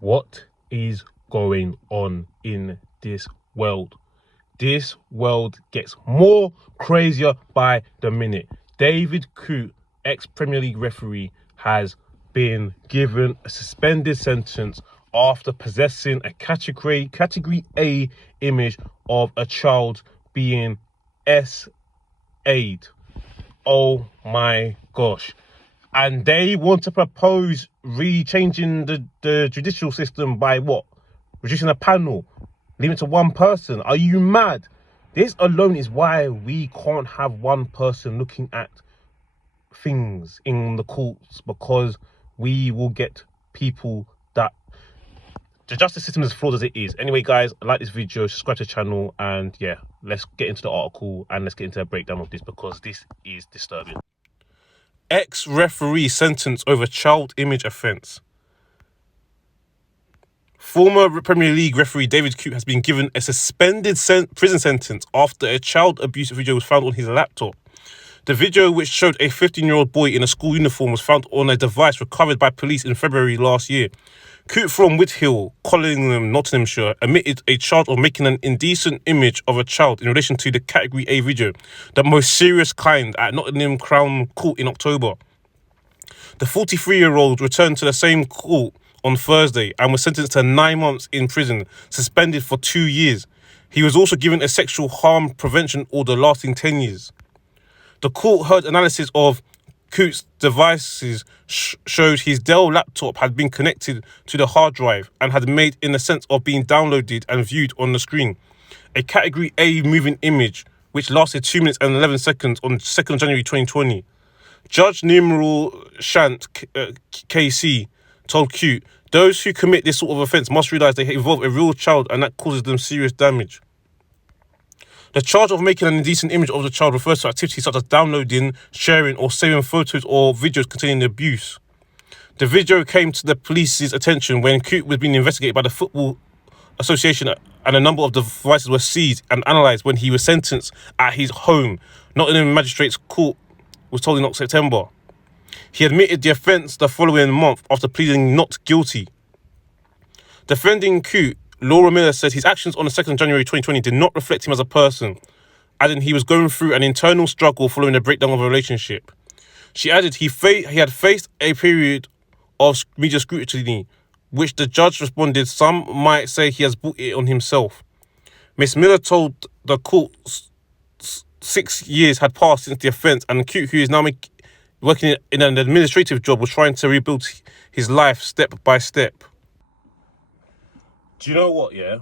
What is going on in this world? This world gets more crazier by the minute. David Coote, ex-Premier League referee, has been given a suspended sentence after possessing a category A image of a child being SA'd. Oh my gosh. And they want to propose changing the judicial system by what? Reducing a panel, leaving it to one person. Are you mad? This alone is why we can't have one person looking at things in the courts, because we will get people that... The justice system is flawed as it is. Anyway, guys, like this video, subscribe to the channel, and yeah, let's get into the article and let's get into a breakdown of this, because this is disturbing. Ex-referee sentenced over child image offence. Former Premier League referee David Coote has been given a suspended prison sentence after a child abuse video was found on his laptop. The video, which showed a 15-year-old boy in a school uniform, was found on a device recovered by police in February last year. Coote from Whithill, Collingham, Nottinghamshire, admitted a charge of making an indecent image of a child in relation to the Category A video, the most serious kind, at Nottingham Crown Court in October. The 43-year-old returned to the same court on Thursday and was sentenced to 9 months in prison, suspended for 2 years. He was also given a sexual harm prevention order lasting 10 years. The court heard analysis of Coote's devices showed his Dell laptop had been connected to the hard drive and had made in the sense of being downloaded and viewed on the screen. A Category A moving image, which lasted 2 minutes and 11 seconds on 2nd January 2020. Judge Numeral Shant KC told Coote, those who commit this sort of offence must realise they involve a real child and that causes them serious damage. The charge of making an indecent image of the child refers to activities such as downloading, sharing or saving photos or videos containing abuse. The video came to the police's attention when Coote was being investigated by the Football Association, and a number of devices were seized and analysed when he was sentenced at his home. Nottingham Magistrates Court was told in September. He admitted the offence the following month after pleading not guilty. Defending Coote, Laura Miller said his actions on the 2nd of January 2020 did not reflect him as a person, adding he was going through an internal struggle following the breakdown of a relationship. She added he had faced a period of media scrutiny, which the judge responded, some might say he has brought it on himself. Miss Miller told the court 6 years had passed since the offence, and Coote, who is now working in an administrative job, was trying to rebuild his life step by step. Do you know what, yeah?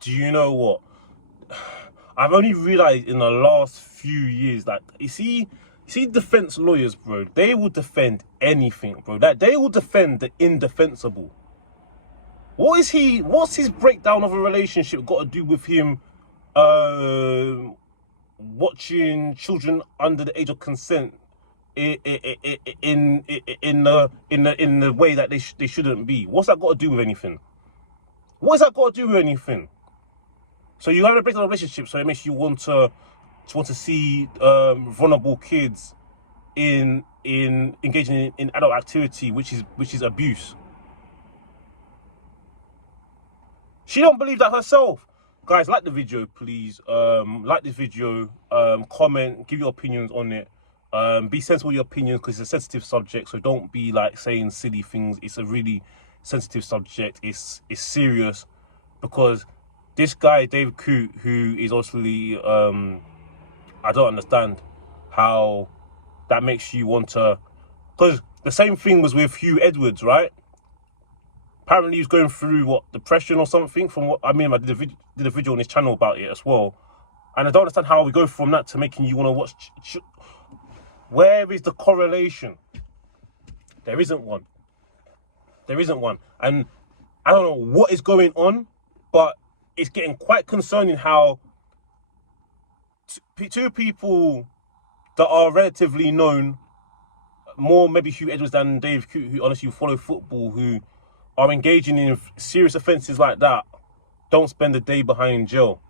Do you know what? I've only realised in the last few years that, you see defence lawyers, bro, they will defend anything, bro. Like, they will defend the indefensible. What's his breakdown of a relationship got to do with him watching children under the age of consent in the way that they shouldn't be? What's that got to do with anything? What has that got to do with anything? So you have a breakdown of relationship, so it makes you want to see vulnerable kids in engaging in adult activity, which is abuse. She don't believe that herself. Guys, like the video, please. Like this video. Comment, give your opinions on it. Be sensible with your opinions, because it's a sensitive subject. So don't be like saying silly things. It's a really sensitive subject. It's serious, because this guy David Coote, who is obviously I don't understand how that makes you want to, because the same thing was with Hugh Edwards, right? Apparently he was going through depression or something, from what I mean. I did a video on his channel about it as well, and I don't understand how we go from that to making you want to watch where is the correlation? There isn't one. There isn't one. And I don't know what is going on, but it's getting quite concerning how two people that are relatively known, more maybe Hugh Edwards than Dave Coote, who honestly follow football, who are engaging in serious offences like that, don't spend a day behind jail.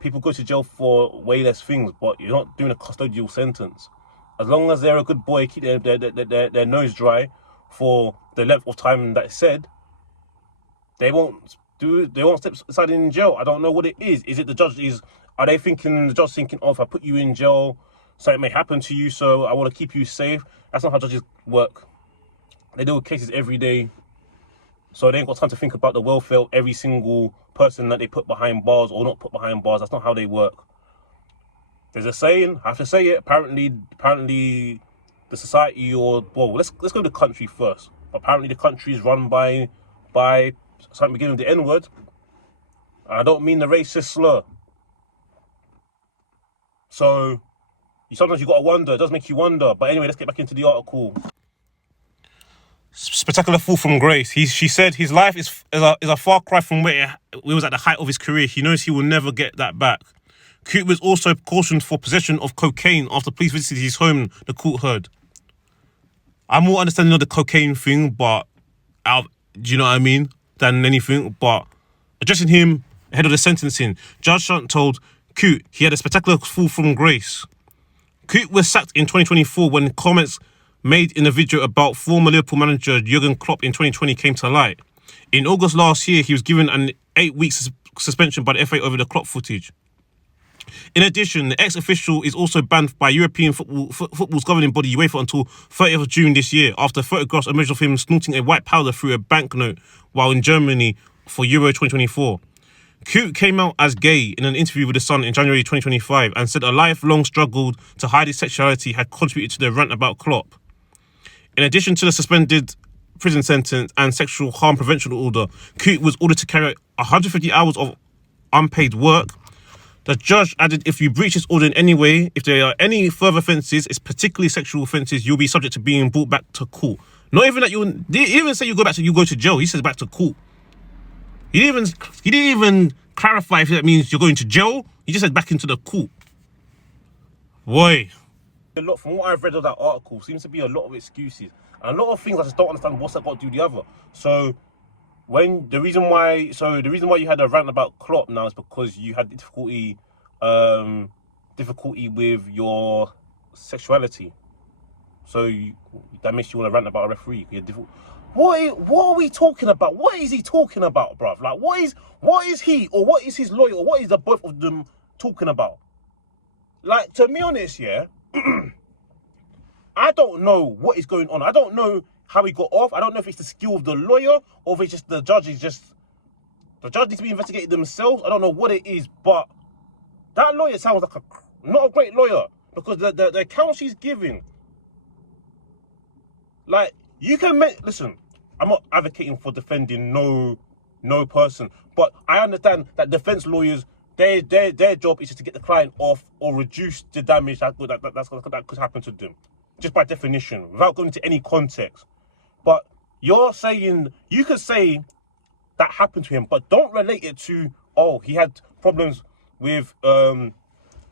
People go to jail for way less things, but you're not doing a custodial sentence. As long as they're a good boy, keep their nose dry for the length of time that is said, they won't step aside in jail. I don't know what it is. Is it the judge are they thinking, the judge thinking, oh, if I put you in jail, something may happen to you, so I want to keep you safe? That's not how judges work. They deal with cases every day, so they ain't got time to think about the welfare of every single person that they put behind bars or not put behind bars. That's not how they work. There's a saying, I have to say it, apparently the society, let's go to the country first. Apparently the country is run by something beginning with the N-word. And I don't mean the racist slur. So sometimes you gotta wonder, it does make you wonder. But anyway, let's get back into the article. Spectacular fall from grace. She said his life is a far cry from where it was at the height of his career. He knows he will never get that back. Coote was also cautioned for possession of cocaine after police visited his home, the court heard. I'm more understanding of the cocaine thing, but do you know what I mean, than anything. But addressing him ahead of the sentencing, Judge Shunt told Coote he had a spectacular fall from grace. Coote was sacked in 2024 when comments made in a video about former Liverpool manager Jurgen Klopp in 2020 came to light. In August last year, he was given an 8-week suspension by the FA over the Klopp footage. In addition, the ex-official is also banned by European football's governing body UEFA until 30th of June this year after photographs emerged of him snorting a white powder through a banknote while in Germany for Euro 2024. Coote came out as gay in an interview with The Sun in January 2025 and said a lifelong struggle to hide his sexuality had contributed to the rant about Klopp. In addition to the suspended prison sentence and sexual harm prevention order, Coote was ordered to carry out 150 hours of unpaid work. The judge added, if you breach this order in any way, if there are any further offences, it's particularly sexual offences, you'll be subject to being brought back to court. Not even that he didn't even say you go to jail. He says back to court. He didn't even clarify if that means you're going to jail. He just said back into the court. Boy. A lot from what I've read of that article seems to be a lot of excuses and a lot of things I just don't understand what's that got to do the other. So the reason why you had a rant about Klopp now is because you had difficulty with your sexuality. So that makes you want to rant about a referee. What are we talking about? What is he talking about, bruv? Like, what is he, or what is his lawyer, or what is the both of them talking about? Like, to be honest, yeah, I don't know what is going on. I don't know how he got off. I don't know if it's the skill of the lawyer or if it's just the judge needs to be investigated themselves. I don't know what it is, but that lawyer sounds like not a great lawyer, because the account she's giving, like, you can listen, I'm not advocating for defending no person, but I understand that defense lawyers, their job is just to get the client off or reduce the damage that could happen to them, just by definition, without going into any context. But you're saying, you could say that happened to him, but don't relate it to, oh, he had problems with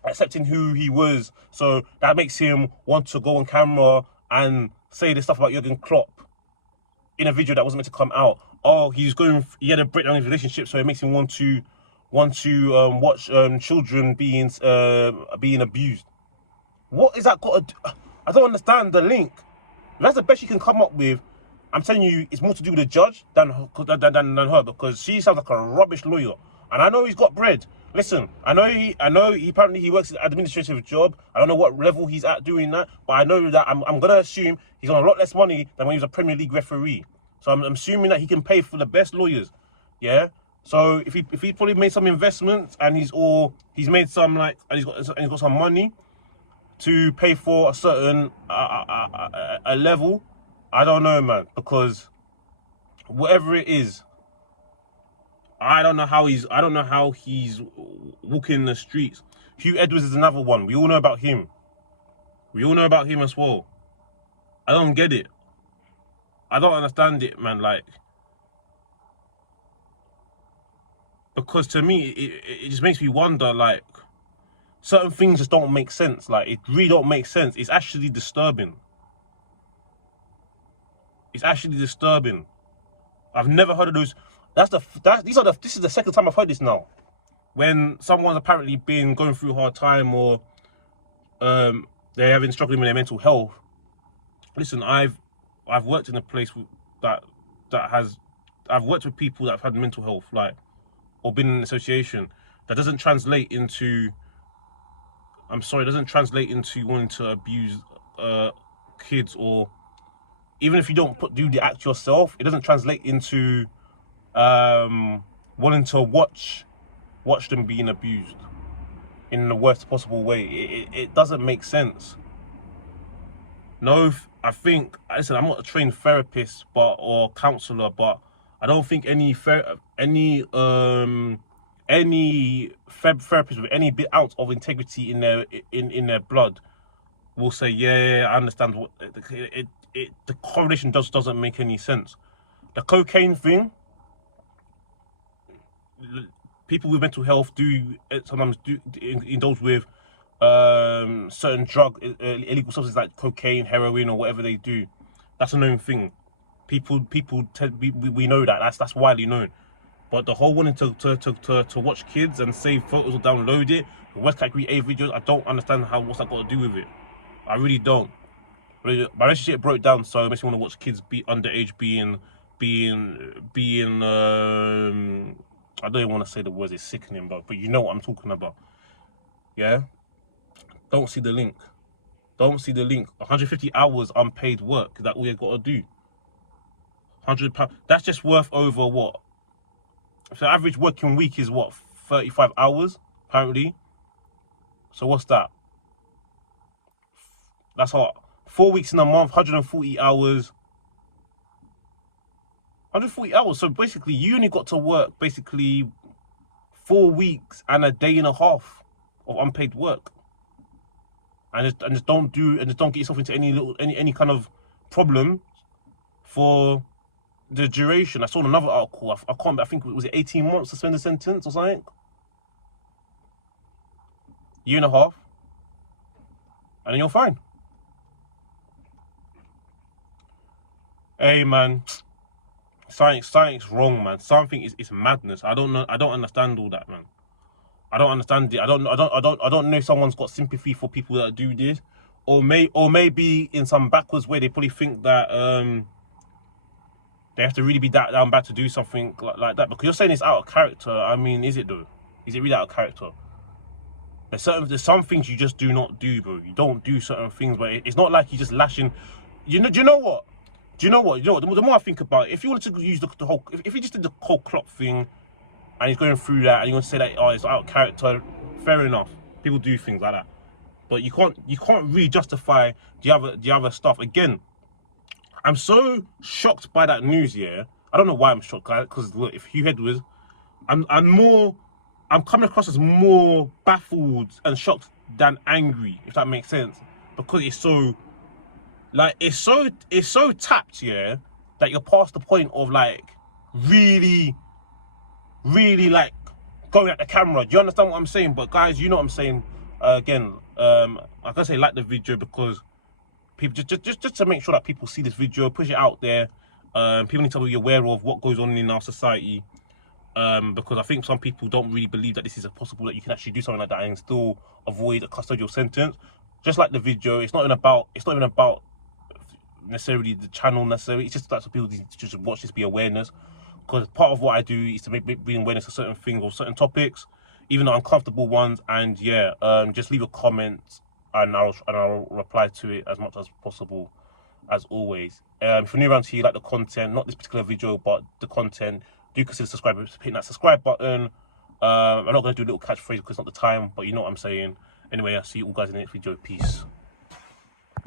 accepting who he was, so that makes him want to go on camera and say this stuff about Jurgen Klopp in a video that wasn't meant to come out. Oh, he had a breakdown in his relationship, so it makes him want to watch children being abused. What is that got to do? I don't understand the link. If that's the best you can come up with, I'm telling you, it's more to do with the judge than her, because she sounds like a rubbish lawyer. And I know he's got bread. Listen, I know he apparently he works at an administrative job. I don't know what level he's at doing that, but I know that I'm gonna assume he's on a lot less money than when he was a Premier League referee. So I'm assuming that he can pay for the best lawyers. Yeah. So if he probably made some investments and he's made some, like, and he's got some money to pay for a certain a level, I don't know, man, because whatever it is, I don't know how he's walking the streets. Hugh Edwards is another one. We all know about him. As well. I don't get it. I don't understand it, man. Like, because to me, it just makes me wonder, like, certain things just don't make sense. Like, it really don't make sense. It's actually disturbing. I've never heard of those. This is the second time I've heard this now. When someone's apparently been going through a hard time, or they're struggling with their mental health. Listen, I've worked in a place I've worked with people that have had mental health, like, or been in an association. That doesn't translate into, I'm sorry, it doesn't translate into wanting to abuse kids, or even if you don't do the act yourself, it doesn't translate into wanting to watch them being abused in the worst possible way. It doesn't make sense. No, I think, listen, I'm not a trained therapist or counselor, but I don't think any therapist with any bit ounce of integrity in their blood will say, yeah, I understand what the correlation doesn't make any sense. The cocaine thing, people with mental health do sometimes indulge with certain illegal substances like cocaine, heroin, or whatever they do. That's a known thing. We know that. That's widely known. But the whole wanting to watch kids and save photos or download it, the West Category A videos, I don't understand what's that got to do with it. I really don't. My relationship broke down, so it makes me want to watch kids be underage being I don't even want to say the words, it's sickening, but you know what I'm talking about. Yeah? Don't see the link. Don't see the link. 150 hours unpaid work, that all you got to do. £100. That's just worth over what? So average working week is what? 35 hours, apparently. So what's that? That's what? 4 weeks in a month, 140 hours. 140 hours. So basically, you only got to work basically 4 weeks and a day and a half of unpaid work. And just don't get yourself into any kind of problem for the duration. I saw another article. I think it was 18 months suspended sentence or something. Year and a half, and then you're fine. Hey man, something's wrong, man. Something is madness. I don't know. I don't understand all that, man. I don't understand it. I don't know if someone's got sympathy for people that do this, or maybe in some backwards way they probably think that they have to really be that down bad to do something like that. Because you're saying it's out of character. I mean, is it though? Is it really out of character? There's some things you just do not do, bro. You don't do certain things, but it's not like you just lashing. Do you know what? The more I think about it, if you wanted to use the whole, if you just did the whole clock thing, and he's going through that, and you want to say that, oh, it's out of character, fair enough. People do things like that, but you can't really justify the other stuff. Again, I'm so shocked by that news. Yeah, I don't know why I'm shocked, because look, if Hugh Head was, I'm coming across as more baffled and shocked than angry, if that makes sense, because it's so, like, it's so tapped, yeah, that you're past the point of like really like going at the camera. Do you understand what I'm saying? But guys, you know what I'm saying. Again, I gotta say, like the video, because people just to make sure that people see this video, push it out there. People need to be aware of what goes on in our society. Because I think some people don't really believe that this is possible, that you can actually do something like that and still avoid a custodial sentence. Just like the video, it's not even about necessarily the channel necessarily. It's just that people need to just watch this, be awareness. Because part of what I do is to bring awareness to certain things or certain topics, even the uncomfortable ones. And yeah, just leave a comment and I'll reply to it as much as possible, as always. If you're new around here, you like the content, not this particular video, but the content, do consider subscribing, hitting that subscribe button. I'm not going to do a little catchphrase because it's not the time, but you know what I'm saying. Anyway, I'll see you all guys in the next video. Peace.